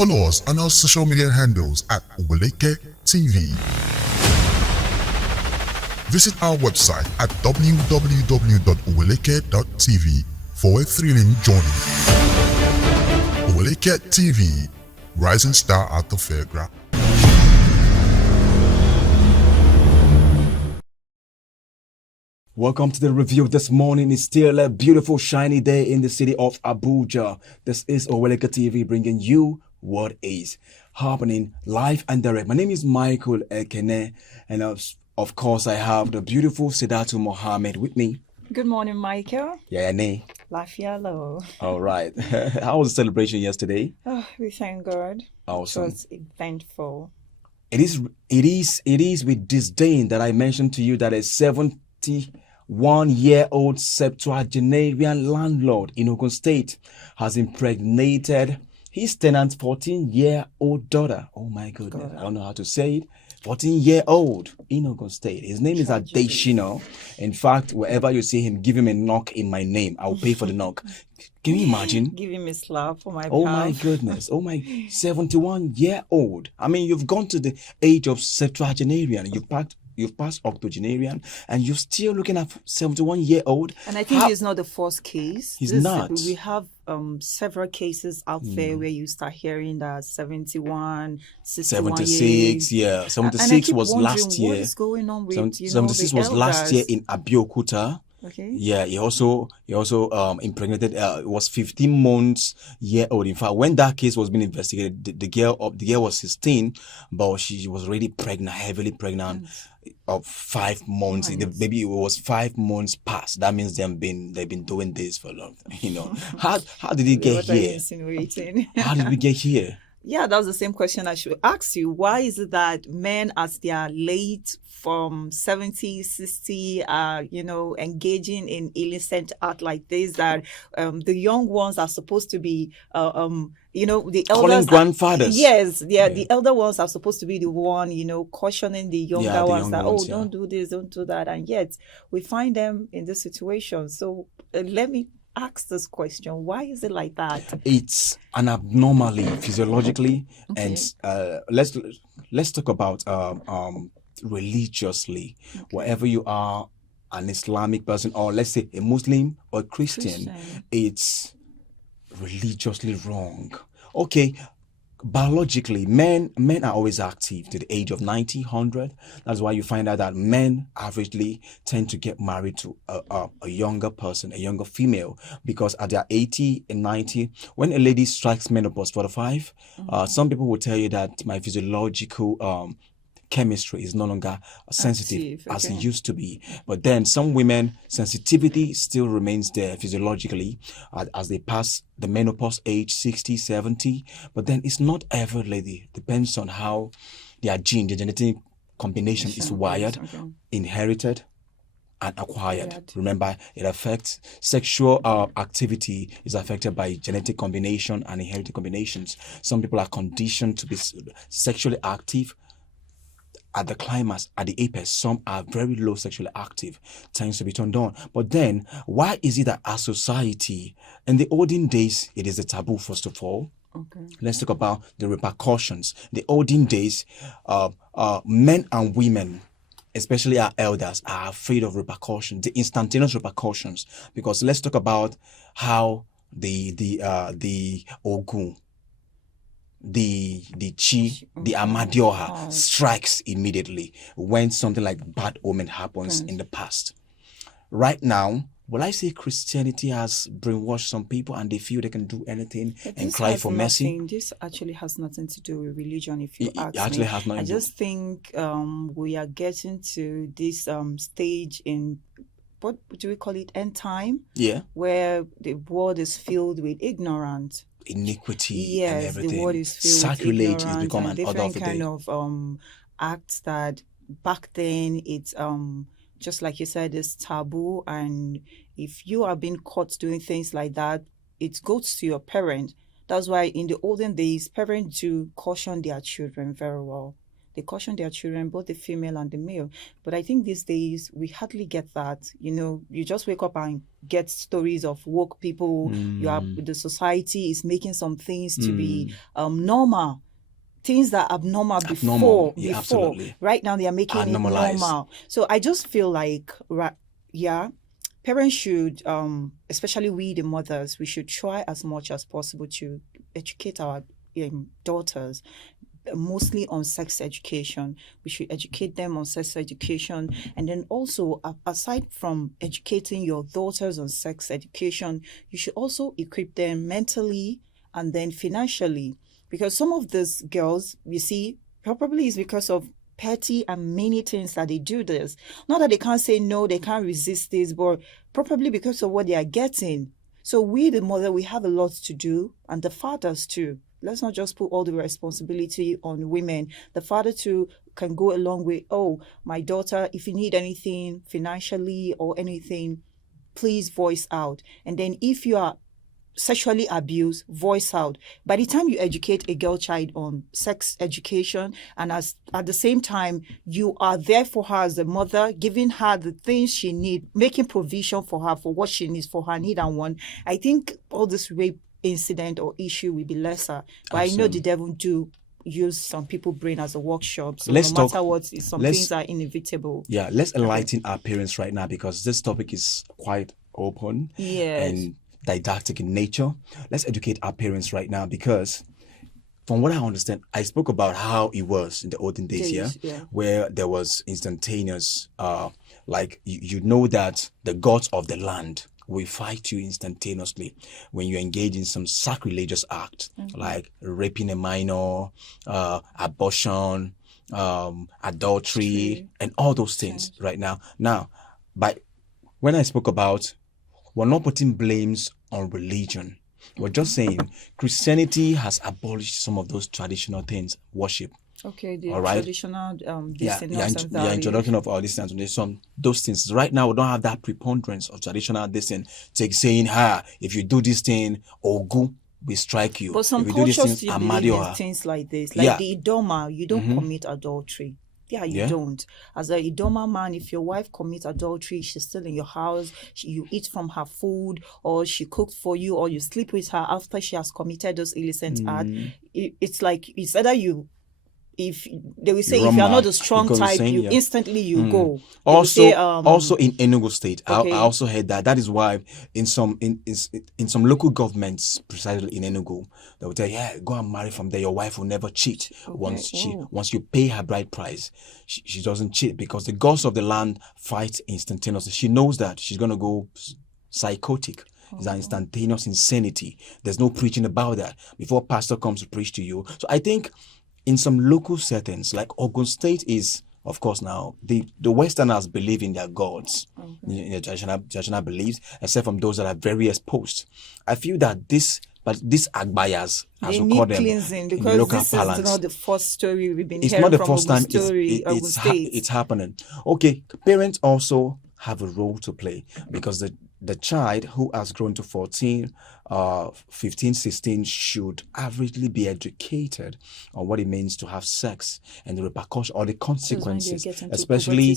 Follow us on our social media handles at Oweleke TV. Visit our website at www.oweleketv for a thrilling journey. Oweleke TV, rising star at the fairground. Welcome to the review this morning. It's still a beautiful, shiny day in the city of Abuja. This is Oweleke TV bringing you what is happening live and direct. My name is Michael Ekene, and of course I have the beautiful Sidatu Mohammed with me. Good morning, Michael. Yeah, ne. Lafialo. All right. How was the celebration yesterday? Oh, we thank God. Awesome. It was eventful. It is with disdain that I mentioned to you that a 71-year-old septuagenarian landlord in Ogun State has impregnated his tenant's 14-year-old daughter. Oh my goodness, I don't know how to say it. 14-year-old in Ogun State. His name is Adeshino. In fact, wherever you see him, give him a knock in my name. I'll pay for the knock. Can you imagine? Give him a slap for my Oh my goodness. Oh my 71-year-old. I mean, you've gone to the age of septuagenarian. You've passed octogenarian, and you're still looking at 71-year-old. And I think he's not the first case. He's not. We have several cases out there where you start hearing that 71, 61 76, yeah. 76 was last year. What is going on with 76 was last year in Abeokuta. Okay. Yeah, he also impregnated. It was 15 months year old. In fact, when that case was being investigated, the girl was 16, but she was already pregnant, heavily pregnant, of 5 months. The baby was 5 months past. That means they've been doing this for a long time. You know, how did it get here? How did we get here? Yeah, that was the same question I should ask you. Why is it that men, as they are late from 70, 60, are, engaging in illicit art like this, that the young ones are supposed to be, the elders. Calling grandfathers. Yes, the elder ones are supposed to be the one, cautioning the younger ones that, don't do this, don't do that. And yet we find them in this situation. So let me ask this question: why is it like that? It's an abnormality physiologically, and let's talk about religiously. Wherever you are, an Islamic person, or let's say a Muslim or a Christian. It's religiously wrong. Okay. Biologically, men are always active to the age of 90, 100. That's why you find out that men averagely tend to get married to a younger person, a younger female, because at their 80 and 90, when a lady strikes menopause 45, some people will tell you that my physiological chemistry is no longer sensitive as it used to be. But then some women, sensitivity still remains there physiologically as they pass the menopause age, 60, 70. But then it's not every lady. Depends on how their gene, the genetic combination is wired, inherited, and acquired. Remember, it affects sexual activity is affected by genetic combination and inherited combinations. Some people are conditioned to be sexually active at the climax, at the apex. Some are very low sexually active, tends to be turned on. But then, why is it that our society, in the olden days, it is a taboo, first of all. Okay. Let's talk about the repercussions. The olden days, men and women, especially our elders, are afraid of repercussions, the instantaneous repercussions. Because let's talk about how the Ogun, the Chi, the Amadioha strikes immediately when something like bad omen happens in the past. Right now, will I say Christianity has brainwashed some people and they feel they can do anything and cry for mercy? This actually has nothing to do with religion, if you ask me. It actually has nothing. I just think we are getting to this stage in, what do we call it, end time? Yeah. Where the world is filled with ignorance. Iniquity and everything. The world is filled Sacrilege with has become an order of the day. Different kind of acts that back then it's just like you said, it's taboo, and if you are being caught doing things like that, it goes to your parent. That's why in the olden days, parents do caution their children very well. they caution their children, both the female and the male. But I think these days we hardly get that. You just wake up and get stories of woke people. The society is making some things to be normal. Things that are abnormal before. Absolutely. Right now they are making it normal. So I just feel like, parents should, especially we the mothers, we should try as much as possible to educate our daughters, mostly on sex education. We should educate them on sex education. And then also, aside from educating your daughters on sex education, you should also equip them mentally and then financially. Because some of these girls, you see, probably is because of petty and many things that they do this. Not that they can't say no, they can't resist this, but probably because of what they are getting. So we, the mother, we have a lot to do, and the fathers too. Let's not just put all the responsibility on women. The father too can go along with, oh, my daughter, if you need anything financially or anything, please voice out. And then if you are sexually abused, voice out. By the time you educate a girl child on sex education, and at the same time you are there for her as a mother, giving her the things she needs, making provision for her for what she needs, for her need and want, I think all this rape incident or issue will be lesser. But I know the devil do use some people's brain as a workshop. So no matter what, some things are inevitable. Yeah, let's enlighten our parents right now, because this topic is quite open and didactic in nature. Let's educate our parents right now, because from what I understand, I spoke about how it was in the olden days, where there was instantaneous, like you know that the gods of the land will fight you instantaneously when you engage in some sacrilegious act, like raping a minor, abortion, adultery, and all those things right now. Now, but when I spoke about, we're not putting blames on religion. We're just saying Christianity has abolished some of those traditional things, worship. Okay, the traditional the introduction of all these things, those things. Right now, we don't have that preponderance of traditional this thing, saying, if you do this thing, Ogun will strike you. But some cultures still believe in things like this. Like the Idoma, you don't commit adultery. You don't. As a Idoma man, if your wife commits adultery, she's still in your house, you eat from her food, or she cooked for you, or you sleep with her after she has committed those illicit acts. It's like, it's either you, if they will say, if you are not a strong type, instantly you go. Also in Enugu State, I also heard that is why in some local governments, precisely in Enugu, they will tell you, go and marry from there. Your wife will never cheat. Once you pay her bride price, she doesn't cheat, because the gods of the land fight instantaneously. She knows that she's gonna go psychotic. It's an instantaneous insanity. There's no preaching about that before pastor comes to preach to you. So I think in some local settings, like Ogun State is, of course, now the Westerners believe in their gods, in their traditional beliefs, except from those that are very exposed. I feel that these agbayas, as we call them, cleansing, in because local this parlance, is not the first story we've been it's hearing not the from first time Ogun State. it's happening. Okay, parents also have a role to play, because the child who has grown to 14, 15, 16 should averagely be educated on what it means to have sex and the repercussions or the consequences, especially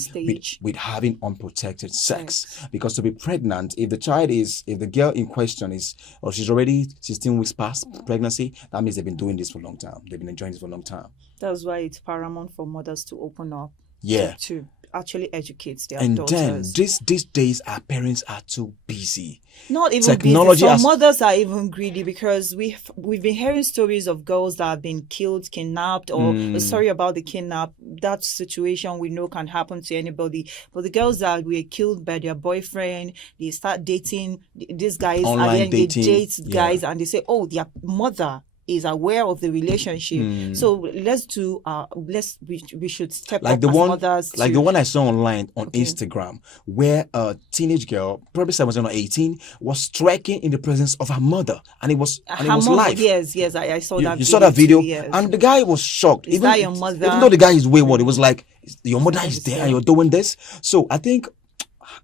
with having unprotected sex. Because to be pregnant, if the girl in question she's already 16 weeks past pregnancy, that means they've been doing this for a long time. They've been enjoying this for a long time. That's why it's paramount for mothers to open up. To actually educate their daughters. And then these days our parents are too busy. Not even Technology busy. Some mothers are even greedy, because we've been hearing stories of girls that have been killed, kidnapped, or sorry about the kidnap. That situation we know can happen to anybody. But the girls that were killed by their boyfriend, they start dating these guys, online and then dating. they date guys, and they say, oh, their mother is aware of the relationship. So we should step up as mothers. Like the one I saw online on Instagram, where a teenage girl, probably 17 or 18, was striking in the presence of her mother, and it was live. Yes, I saw that. You saw that video, yes. And the guy was shocked. Is that your mother? Even though the guy is wayward, it was like, your mother is there and you're doing this. So I think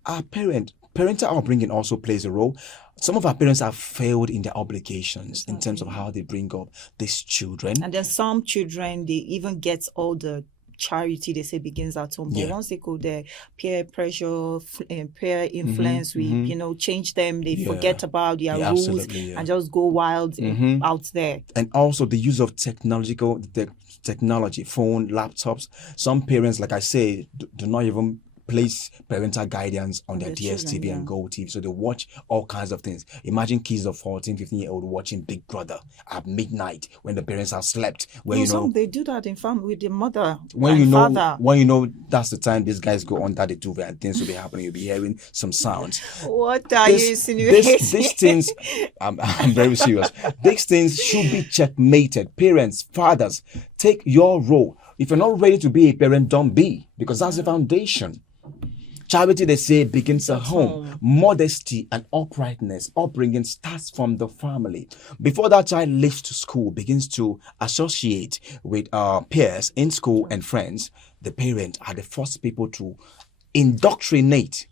our parental upbringing also plays a role. Some of our parents have failed in their obligations in terms of how they bring up these children. And then some children, they even get all the charity, they say, begins at home. But Yeah. once they go there, peer pressure, peer influence, we change them. They forget about their Yeah, rules absolutely, yeah. and just go wild out there. And also the use of technology, phone, laptops. Some parents, like I say, do not even place parental guidance on their DSTV and Go TV. So they watch all kinds of things. Imagine kids of 14, 15-year-old watching Big Brother at midnight when the parents have slept. Where Some they do that in family with the mother when and father. When you know that's the time these guys go under the duvet and things will be happening. You'll be hearing some sounds. What are you insinuating? These things, I'm very serious. These things should be checkmated. Parents, fathers, take your role. If you're not ready to be a parent, don't be, because that's the foundation. Charity, they say, begins at home. Modesty and uprightness, upbringing starts from the family. Before that child leaves to school, begins to associate with peers in school and friends, the parents are the first people to inoculate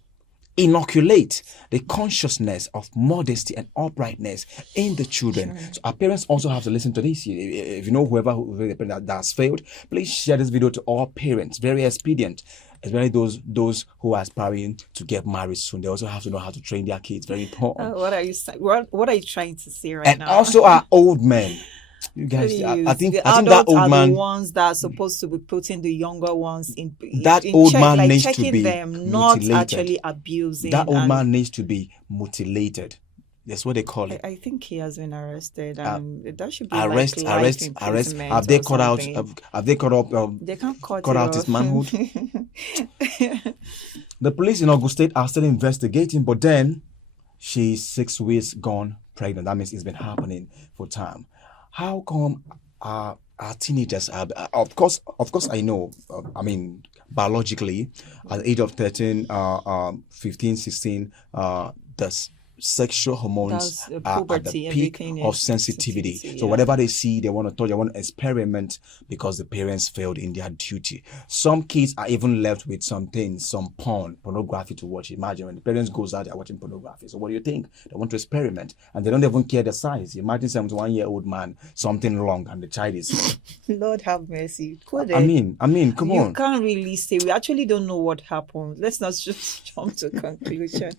the consciousness of modesty and uprightness in the children. So our parents also have to listen to this. If you know whoever the parent that has failed, please share this video to all parents. Very expedient. Especially those who are aspiring to get married soon. They also have to know how to train their kids. Very important. What are you saying? What are you trying to say right and now? And also our old men. You guys, I think that old man, the ones that are supposed to be putting the younger ones in. That old check, man like needs to checking be them, not mutilated. actually abusing. That old man needs to be mutilated. That's what they call it. I think he has been arrested. That should be arrest. imprisonment. Have they cut out? Have they cut up? They can't cut out his manhood. The police in Ogun State are still investigating, but then she's 6 weeks gone pregnant. That means it's been happening for time. How come our teenagers are? Of course, I know. Biologically, at the age of 13, 15, 16, the sexual hormones are at the peak of sensitivity. So whatever they see, they want to touch, they want to experiment because the parents failed in their duty. Some kids are even left with some pornography to watch. Imagine when the parents goes out, they're watching pornography. So what do you think? They want to experiment and they don't even care the size. Imagine 71-year-old man, something wrong, and the child is... Lord have mercy. I mean, come on. You can't really say. We actually don't know what happened. Let's not just jump to conclusion.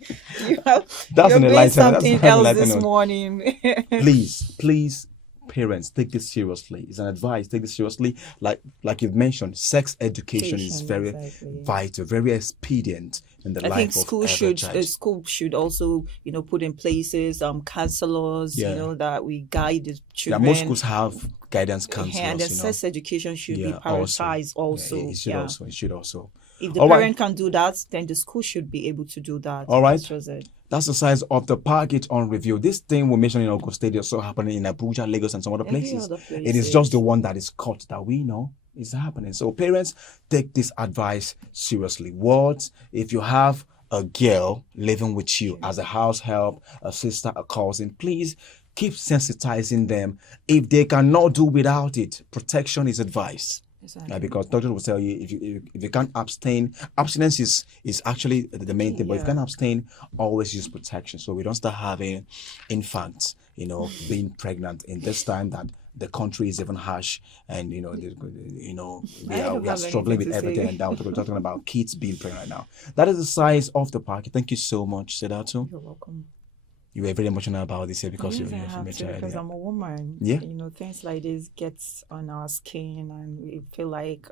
Something else this morning. Please, parents, take this seriously. It's an advice. Take this seriously. Like you've mentioned, sex education is very vital, very expedient in the life of every child. School should also, put in places counselors, that we guide the children. Yeah, most schools have guidance counselors. And the sex education should be prioritized also. It should also. If the parent can do that, then the school should be able to do that. All right. That's the size of the package on review. This thing we mentioned in Ogun State is also happening in Abuja, Lagos, and some other places. It is just the one that is caught that we know is happening. So parents, take this advice seriously. If you have a girl living with you as a house help, a sister, a cousin, please keep sensitizing them. If they cannot do without it, protection is advised. Exactly. Because doctors will tell you if you can't abstain, abstinence is actually the main thing. But if you can't abstain, always use protection. So we don't start having infants, being pregnant in this time that the country is even harsh, and we are struggling with everything. And now we're talking about kids being pregnant right now. That is the size of the package. Thank you so much, Sedato. You're welcome. You were very emotional about this here because you're because I'm a woman. Yeah. Things like this gets on our skin and we feel like,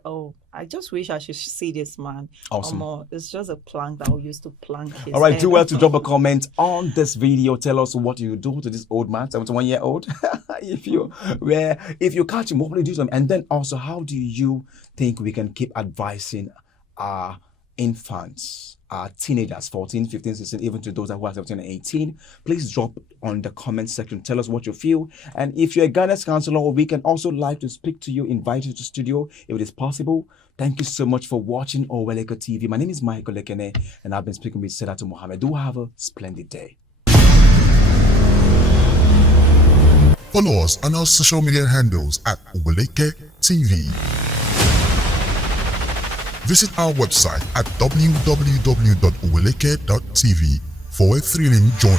I just wish I should see this man. Awesome. It's just a plank that we used to plank his All right, head. do well to drop a comment on this video. Tell us what you do to this old man, 71-year-old. If you catch him, what will you do to him? And then also, how do you think we can keep advising our infants, our teenagers, 14, 15, 16, even to those who are 17 and 18, please drop on the comment section. Tell us what you feel. And if you're a guidance counselor, we can also like to speak to you, invite you to studio if it is possible. Thank you so much for watching Oweleke TV. My name is Michael Lekene, and I've been speaking with Sedato Mohammed. Do have a splendid day. Follow us on our social media handles at Oweleke TV. Visit our website at www.oweleketv for a thrilling journey.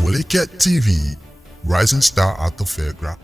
Oweleke TV, rising star at the fairground.